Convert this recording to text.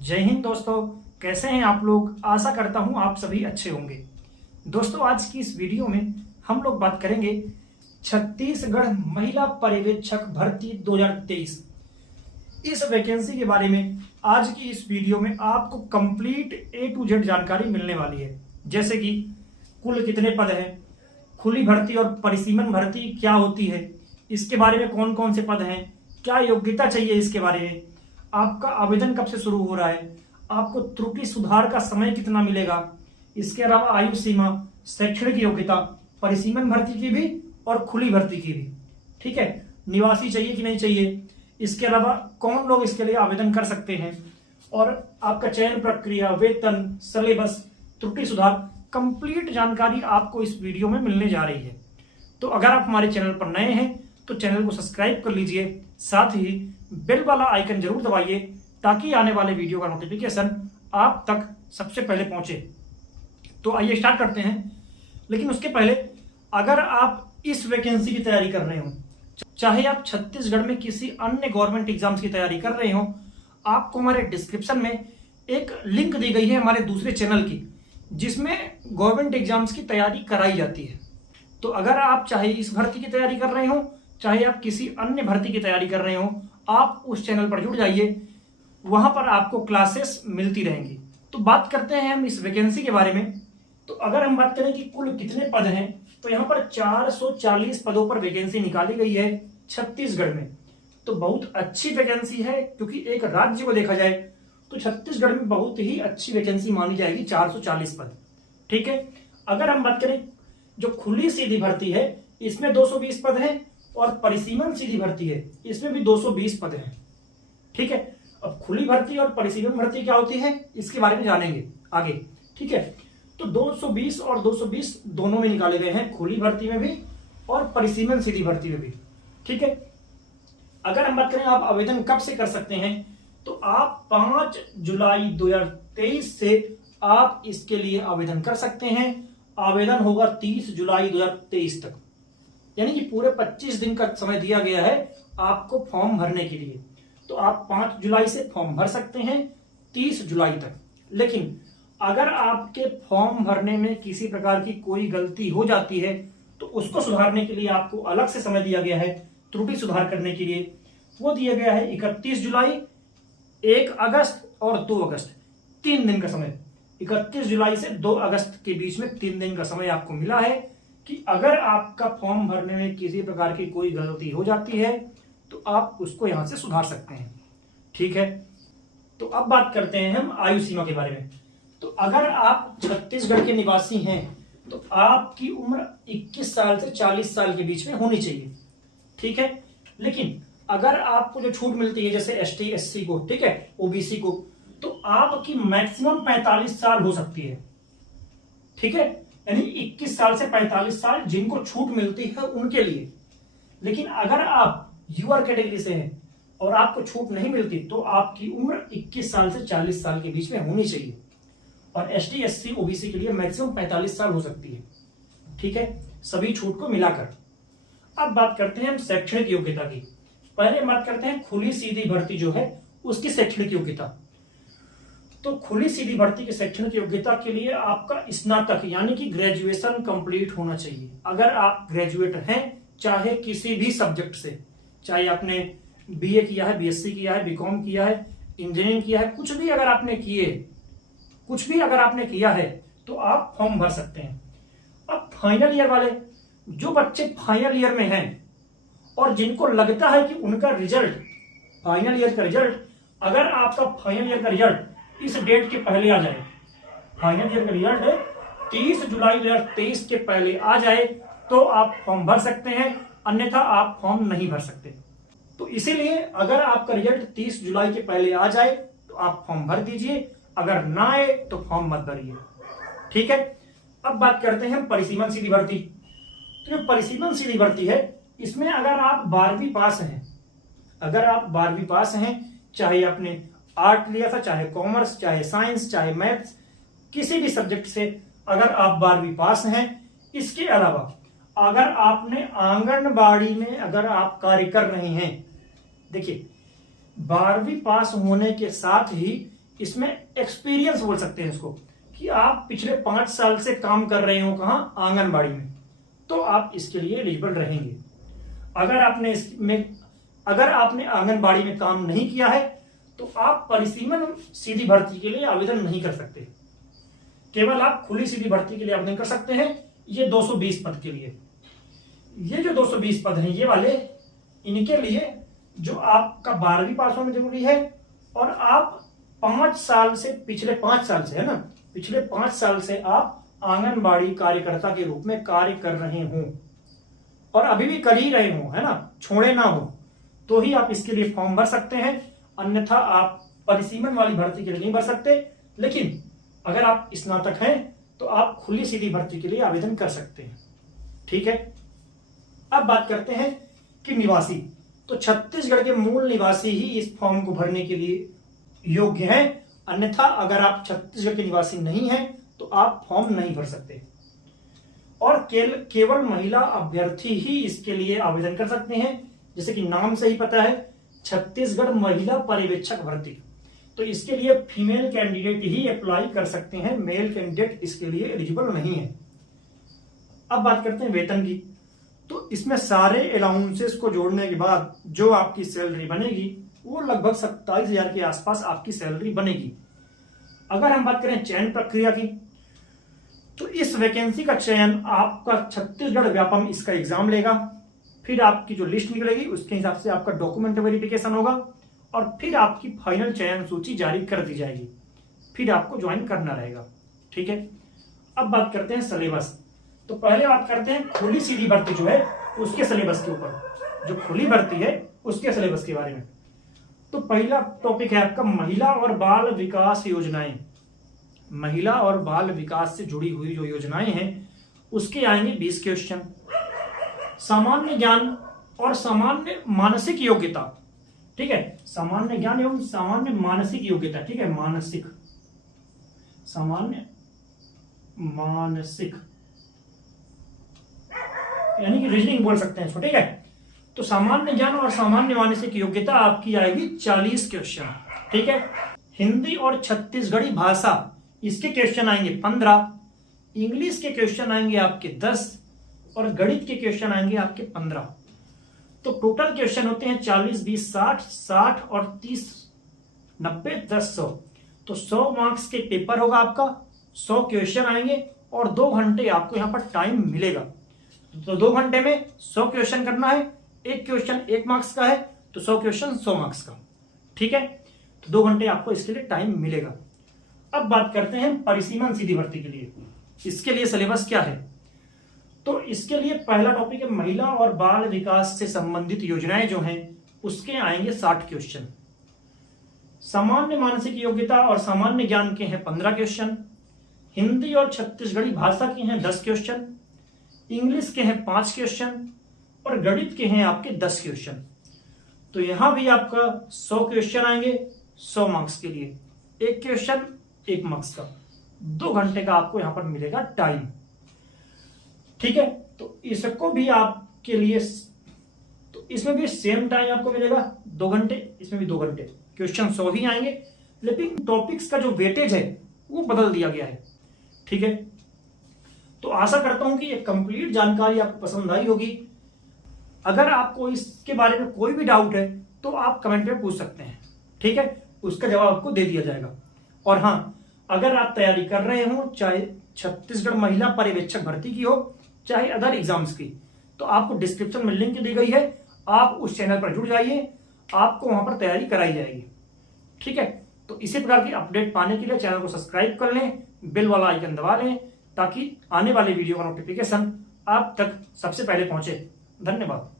जय हिंद दोस्तों, कैसे हैं आप लोग। आशा करता हूं आप सभी अच्छे होंगे। दोस्तों, आज की इस वीडियो में हम लोग बात करेंगे छत्तीसगढ़ महिला पर्यवेक्षक भर्ती 2023 इस वैकेंसी के बारे में। आज की इस वीडियो में आपको कंप्लीट A to Z जानकारी मिलने वाली है, जैसे कि कुल कितने पद हैं, खुली भर्ती और परिसीमन भर्ती क्या होती है, इसके बारे में कौन कौन से पद हैं, क्या योग्यता चाहिए, इसके बारे में आपका आवेदन कब से शुरू हो रहा है, आपको त्रुटि सुधार का समय कितना मिलेगा, इसके अलावा आयु सीमा, शैक्षणिक योग्यता, परिसीमन भर्ती की भी और खुली भर्ती की भी। ठीक है, निवासी चाहिए कि नहीं चाहिए, इसके अलावा कौन लोग इसके लिए आवेदन कर सकते हैं, और आपका चयन प्रक्रिया, वेतन, सिलेबस, त्रुटि सुधार, कंप्लीट जानकारी आपको इस वीडियो में मिलने जा रही है। तो अगर आप हमारे चैनल पर नए हैं तो चैनल को सब्सक्राइब कर लीजिए, साथ ही बेल वाला आइकन जरूर दबाइए ताकि आने वाले वीडियो का नोटिफिकेशन आप तक सबसे पहले पहुंचे। तो आइए स्टार्ट करते हैं। लेकिन उसके पहले, अगर आप इस वैकेंसी की तैयारी कर रहे हो, चाहे आप छत्तीसगढ़ में किसी अन्य गवर्नमेंट एग्जाम्स की तैयारी कर रहे हो, आपको हमारे डिस्क्रिप्शन में एक लिंक दी गई है हमारे दूसरे चैनल की, जिसमें गवर्नमेंट एग्जाम्स की तैयारी कराई जाती है। तो अगर आप चाहे इस भर्ती की तैयारी कर रहे हो, चाहे आप किसी अन्य भर्ती की तैयारी कर रहे हो, आप उस चैनल पर जुड़ जाइए, वहां पर आपको क्लासेस मिलती रहेंगी। तो बात करते हैं हम इस वैकेंसी के बारे में। तो अगर हम बात करें कि कुल कितने पद हैं, तो यहाँ पर 440 पदों पर वैकेंसी निकाली गई है छत्तीसगढ़ में। तो बहुत अच्छी वैकेंसी है, क्योंकि एक राज्य को देखा जाए तो छत्तीसगढ़ में बहुत ही अच्छी वैकेंसी मानी जाएगी, 440 पद। ठीक है, अगर हम बात करें जो खुली सीधी भर्ती है, इसमें 220 पद है, और परिसीमन सीधी भर्ती है, इसमें भी 220 पद हैं। ठीक है, अब खुली भर्ती और परिसीमन भर्ती क्या होती है, इसके बारे में जानेंगे आगे। ठीक है, तो 220 और 220 दोनों में निकाले गए हैं, खुली भर्ती में भी और परिसीमन सीधी भर्ती में भी। ठीक है, अगर हम बात करें आप आवेदन कब से कर सकते हैं, तो आप 5 जुलाई 2023 से आप इसके लिए आवेदन कर सकते हैं। आवेदन होगा 30 जुलाई 2023 तक, यानी कि पूरे 25 दिन का समय दिया गया है आपको फॉर्म भरने के लिए। तो आप 5 जुलाई से फॉर्म भर सकते हैं 30 जुलाई तक। लेकिन अगर आपके फॉर्म भरने में किसी प्रकार की कोई गलती हो जाती है, तो उसको सुधारने के लिए आपको अलग से समय दिया गया है। त्रुटि सुधार करने के लिए वो दिया गया है 31 जुलाई, 1 अगस्त और 2 अगस्त, 3 दिन का समय। 31 जुलाई से 2 अगस्त के बीच में 3 दिन का समय आपको मिला है कि अगर आपका फॉर्म भरने में किसी प्रकार की कोई गलती हो जाती है तो आप उसको यहां से सुधार सकते हैं। ठीक है, तो अब बात करते हैं हम आयु सीमा के बारे में। तो अगर आप छत्तीसगढ़ के निवासी हैं तो आपकी उम्र 21 साल से 40 साल के बीच में होनी चाहिए। ठीक है, लेकिन अगर आपको जो छूट मिलती है, जैसे ST SC को, ठीक है, OBC को, तो आपकी मैक्सिमम 45 साल हो सकती है। ठीक है, यानी 21 साल से 45 साल जिनको छूट मिलती है उनके लिए। लेकिन अगर आप यूआर कैटेगरी से हैं और आपको छूट नहीं मिलती, तो आपकी उम्र 21 साल से 40 साल के बीच में होनी चाहिए, और ST SC OBC के लिए मैक्सिमम 45 साल हो सकती है। ठीक है, सभी छूट को मिलाकर। अब बात करते हैं हम शैक्षणिक योग्यता की। पहले बात करते हैं खुली सीधी भर्ती जो है उसकी शैक्षणिक योग्यता। तो खुली सीधी भर्ती की शैक्षणिक योग्यता के लिए आपका स्नातक यानी कि ग्रेजुएशन कंप्लीट होना चाहिए। अगर आप ग्रेजुएट हैं, चाहे किसी भी सब्जेक्ट से, चाहे आपने BA किया है, BSc किया है, BCom किया है, इंजीनियरिंग किया है, कुछ भी अगर आपने किया है तो आप फॉर्म भर सकते हैं। अब फाइनल ईयर वाले, जो बच्चे फाइनल ईयर में हैं और जिनको लगता है कि उनका रिजल्ट, फाइनल ईयर का रिजल्ट, अगर आपका फाइनल ईयर का रिजल्ट इस डेट के पहले आ जाए, फाइनल ईयर का रिजल्ट 30 जुलाई 2023 के पहले आ जाए, तो आप फॉर्म भर सकते हैं, अन्यथा आप फॉर्म नहीं भर सकते। तो इसीलिए अगर आपका रिजल्ट 30 जुलाई के पहले आ जाए तो आप फॉर्म भर दीजिए, अगर ना आए तो फॉर्म मत भरिए। ठीक है, अब बात करते हैं परिसीमन सीधी भर्ती। तो जो परिसीमन सीधी भर्ती है, इसमें अगर आप 12वीं पास हैं, चाहे आपने आर्ट लिया था, चाहे कॉमर्स, चाहे साइंस, चाहे मैथ्स, किसी भी सब्जेक्ट से अगर आप 12वीं पास हैं, इसके अलावा अगर आपने आंगनबाड़ी में अगर आप कार्य कर रहे हैं, देखिए 12वीं पास होने के साथ ही इसमें एक्सपीरियंस बोल सकते हैं इसको, कि आप पिछले 5 साल से काम कर रहे हो कहाँ, आंगनबाड़ी में, तो आप इसके लिए एलिजिबल रहेंगे। अगर आपने आंगनबाड़ी में काम नहीं किया है तो आप परिसीमन सीधी भर्ती के लिए आवेदन नहीं कर सकते। केवल आप खुली सीधी भर्ती के लिए आवेदन कर सकते हैं, ये 220 पद के लिए। ये जो 220 पद हैं ये वाले, इनके लिए जो आपका 12वीं पास होना जरूरी है और आप 5 साल से, पिछले 5 साल से, है ना, पिछले 5 साल से आप आंगनबाड़ी कार्यकर्ता के रूप में कार्य कर रहे हों और अभी भी कर ही रहे हो, है ना, छोड़े ना हो, तो ही आप इसके लिए फॉर्म भर सकते हैं। अन्यथा आप परिसीमन वाली भर्ती के लिए नहीं भर सकते। लेकिन अगर आप स्नातक हैं तो आप खुली सीधी भर्ती के लिए आवेदन कर सकते हैं। ठीक है, अब बात करते हैं कि निवासी, तो छत्तीसगढ़ के मूल निवासी ही इस फॉर्म को भरने के लिए योग्य हैं। अन्यथा अगर आप छत्तीसगढ़ के निवासी नहीं हैं तो आप फॉर्म नहीं भर सकते। और केवल महिला अभ्यर्थी ही इसके लिए आवेदन कर सकते हैं। जैसे कि नाम से ही पता है, छत्तीसगढ़ महिला पर्यवेक्षक भर्ती, तो इसके लिए फीमेल कैंडिडेट ही अप्लाई कर सकते हैं, मेल कैंडिडेट इसके लिए एलिजिबल नहीं है। अब बात करते हैं वेतन की, तो इसमें सारे अलाउंसेस को जोड़ने के बाद जो आपकी सैलरी बनेगी वो लगभग 27,000 के आसपास आपकी सैलरी बनेगी। अगर हम बात करें चयन प्रक्रिया की, तो इस वैकेंसी का चयन आपका छत्तीसगढ़ व्यापम इसका एग्जाम लेगा, फिर आपकी जो लिस्ट निकलेगी उसके हिसाब से आपका डॉक्यूमेंट वेरिफिकेशन होगा और फिर आपकी फाइनल चयन सूची जारी कर दी जाएगी, फिर आपको ज्वाइन करना रहेगा। ठीक है, अब बात करते हैं सिलेबस। तो पहले बात करते हैं खुली सीधी भर्ती जो है उसके सिलेबस के ऊपर, जो खुली भर्ती है उसके सिलेबस के बारे में। तो पहला टॉपिक है आपका महिला और बाल विकास योजनाएं। महिला और बाल विकास से जुड़ी हुई जो योजनाएं हैं उसके आएंगे 20 क्वेश्चन। सामान्य ज्ञान और सामान्य मानसिक योग्यता, ठीक है, सामान्य ज्ञान एवं सामान्य मानसिक योग्यता, ठीक है, मानसिक, सामान्य मानसिक यानी कि रीजनिंग बोल सकते हैं इसको। ठीक है, तो सामान्य ज्ञान और सामान्य मानसिक योग्यता आपकी आएगी 40 क्वेश्चन। ठीक है, हिंदी और छत्तीसगढ़ी भाषा, इसके क्वेश्चन आएंगे 15, इंग्लिश के क्वेश्चन आएंगे आपके 10 और गणित के क्वेश्चन आएंगे आपके 15। तो टोटल क्वेश्चन होते हैं 40, 20, 60, 60 और 30, 90, 10, 100। तो 100 मार्क्स के पेपर होगा आपका, 100 क्वेश्चन आएंगे और 2 घंटे आपको यहाँ पर टाइम मिलेगा। तो 2 घंटे में 100 क्वेश्चन करना है, एक क्वेश्चन 1 मार्क्स का है तो 100 क्वेश्चन 100 मार्क्स का। ठीक है, तो 2 घंटे आपको इसके लिए टाइम मिलेगा। अब बात करते हैं परिसीमन सीधी भर्ती के लिए, इसके लिए सिलेबस क्या है। तो इसके लिए पहला टॉपिक है महिला और बाल विकास से संबंधित योजनाएं जो हैं उसके आएंगे 60 क्वेश्चन। सामान्य मानसिक योग्यता और सामान्य ज्ञान के हैं 15 क्वेश्चन, हिंदी और छत्तीसगढ़ी भाषा के हैं 10 क्वेश्चन, इंग्लिश के हैं 5 क्वेश्चन और गणित के हैं आपके 10 क्वेश्चन। तो यहां भी आपका 100 क्वेश्चन आएंगे 100 मार्क्स के लिए, एक क्वेश्चन 1 मार्क्स का, 2 घंटे का आपको यहां पर मिलेगा टाइम। ठीक है, तो इसको भी आपके लिए, तो इसमें भी सेम टाइम आपको मिलेगा 2 घंटे, इसमें भी 2 घंटे, क्वेश्चन 100 ही आएंगे, लेकिन टॉपिक्स का जो वेटेज है वो बदल दिया गया है। ठीक है, तो आशा करता हूं कि ये कंप्लीट जानकारी आपको पसंद आई होगी। अगर आपको इसके बारे में कोई भी डाउट है तो आप कमेंट में पूछ सकते हैं। ठीक है, उसका जवाब आपको दे दिया जाएगा। और हाँ, अगर आप तैयारी कर रहे हो, चाहे छत्तीसगढ़ महिला पर्यवेक्षक भर्ती की हो चाहे अदर एग्जाम्स की, तो आपको डिस्क्रिप्शन में लिंक दी गई है, आप उस चैनल पर जुड़ जाइए, आपको वहां पर तैयारी कराई जाएगी। ठीक है, तो इसी प्रकार की अपडेट पाने के लिए चैनल को सब्सक्राइब कर लें, बेल वाला आइकन दबा लें, ताकि आने वाले वीडियो का नोटिफिकेशन आप तक सबसे पहले पहुंचे। धन्यवाद।